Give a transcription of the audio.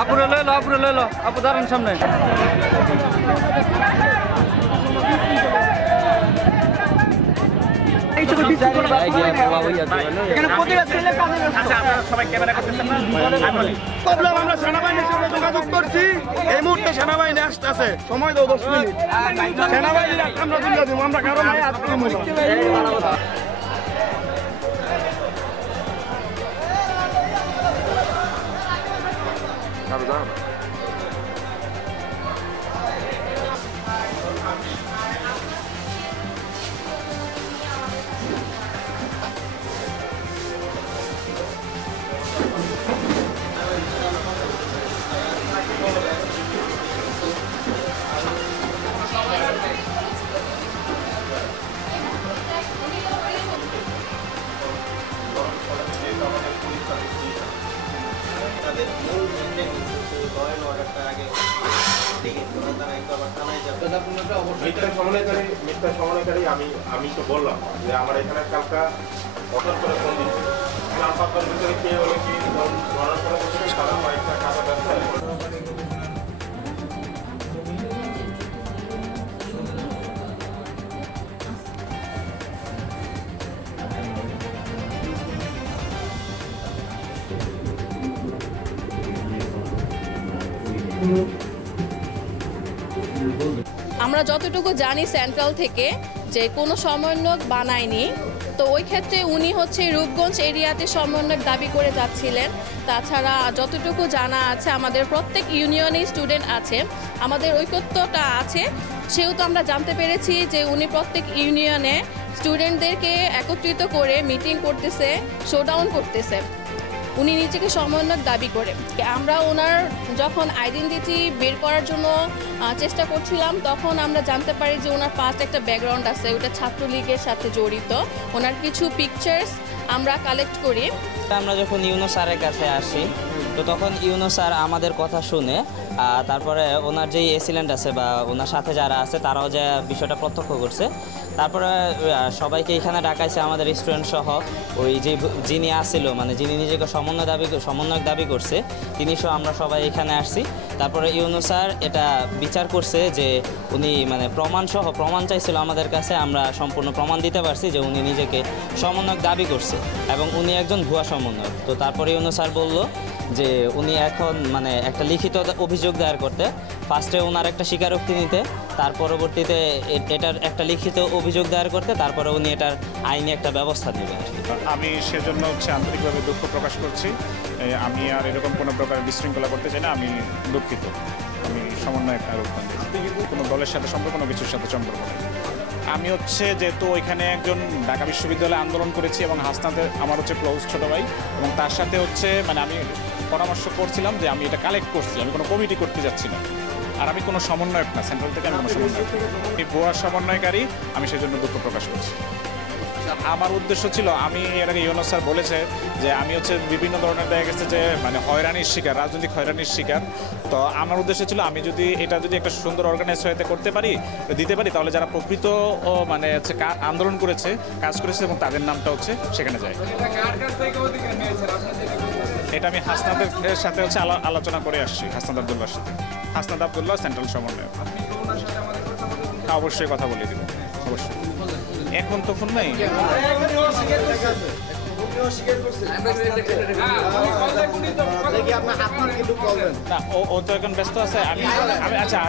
আপুরে লই লো আপু দাঁড়ান সামনে। আমরা সেনাবাহিনীর সাথে যোগাযোগ করছি, এই মুহূর্তে সেনাবাহিনী আসতেছে, সময় দাও 10 মিনিট। সেনাবাহিনী আমরা তুলে দিব, আমরা কারো নাই আসতে মিথ্যা সমন্বয়কারী আমি তো বললাম যে আমার এখানে কালকা অর্ডার করে ফোন দিচ্ছি পাতার ভিতরে কে হলে কি ধরার পরে বলছে সারা কয়েকটা টাকা ব্যবসা। আমরা যতটুকু জানি সেন্ট্রাল থেকে যে কোনো সমন্বয়ক বানায়নি, তো ওই ক্ষেত্রে উনি হচ্ছে রূপগঞ্জ এরিয়াতে সমন্বয়ক দাবি করে যাচ্ছিলেন। তাছাড়া যতটুকু জানা আছে আমাদের প্রত্যেক ইউনিয়নে স্টুডেন্ট আছে, আমাদের ঐক্যতা আছে, সেহেতু আমরা জানতে পেরেছি যে উনি প্রত্যেক ইউনিয়নে স্টুডেন্টদেরকে একত্রিত করে মিটিং করতেছে, শোডাউন করতেছে, উনি নিজেকে সমন্বয়ক দাবি করে। আমরা ওনার যখন আইডেন্টিটি বের করার জন্য চেষ্টা করছিলাম তখন আমরা জানতে পারি যে ওনার পাস্ট একটা ব্যাকগ্রাউন্ড আছে, ওটা ছাত্রলীগের সাথে জড়িত। ওনার কিছু পিকচার্স আমরা কালেক্ট করি। আমরা যখন ইউনো স্যারের কাছে আসি তো তখন ইউনো স্যার আমাদের কথা শুনে তারপরে ওনার যেই এসিলেন্ট আছে বা ওনার সাথে যারা আছে তারাও যে বিষয়টা প্রত্যক্ষ করছে, তারপরে সবাইকে এখানে ডাকাইছে, আমাদের স্টুডেন্ট সহ ওই যিনি আসছিল মানে যিনি নিজেকে সমন্বয়ক দাবি করছে তিনি সহ আমরা সবাই এখানে আসছি। তারপরে ইউনো স্যার এটা বিচার করছে যে উনি মানে প্রমাণ চাইছিল আমাদের কাছে, আমরা সম্পূর্ণ প্রমাণ দিতে পারছি যে উনি নিজেকে সমন্বয়ক দাবি করছে এবং উনি একজন ভুয়া সমন্বয়ক। তো তারপরে ইউনো স্যার বলল যে উনি এখন মানে একটা লিখিত অভিযোগ দায়ের করতে, ফার্স্টে ওনার একটা স্বীকারোক্তি নিতে, তার পরবর্তীতে এটার একটা লিখিত অভিযোগ দায়ের করতে, তারপরে উনি এটার আইনি একটা ব্যবস্থা নেবেন। আমি সেজন্য আন্তরিকভাবে দুঃখ প্রকাশ করছি। আমি আর এরকম কোনো প্রকার বিশৃঙ্খলা করতে চাই না, আমি দুঃখিত। আমি সমন্বয় একটা রূপ কোনো দলের সাথে সম্পর্ক, কোনো কিছুর সাথে সম্পর্ক নেই। আমি যেহেতু ওইখানে একজন ঢাকা বিশ্ববিদ্যালয়ে আন্দোলন করেছি এবং হাসনাতের আমার ক্লোজ ছোটো ভাই, এবং তার সাথে মানে আমি পরামর্শ করছিলাম যে আমি এটা কালেক্ট করছি, আমি কোনো কমিটি করতে যাচ্ছি না, আর আমি কোনো সমন্বয়ক না, সেন্ট্রাল থেকে আমি কোনো সমন্বয়ক, এই ভুয়া সমন্বয়কারী, আমি সেজন্য দুঃখ প্রকাশ করছি। আমার উদ্দেশ্য ছিল, আমি এর আগে ইউনুস স্যার বলেছে যে আমি বিভিন্ন ধরনের দেখা গেছে যে মানে হয়রানির শিকার, রাজনৈতিক হয়রানির শিকার। তো আমার উদ্দেশ্য ছিল আমি যদি একটা সুন্দর অর্গানাইজ হতে করতে পারি, দিতে পারি, তাহলে যারা প্রকৃত মানে আন্দোলন করেছে, কাজ করেছে এবং তাদের নামটা সেখানে যায়। এটা আমি হাসনাদের সাথে আলোচনা করে আসছি, হাসনাত আবদুল্লাহর সাথে। হাসনাত আবদুল্লাহ সেন্ট্রাল সমন্বয়, অবশ্যই কথা বলে দিব, অবশ্যই। এখন তো ফোন নাই, ও তো এখন ব্যস্ত আছে। আমি আচ্ছা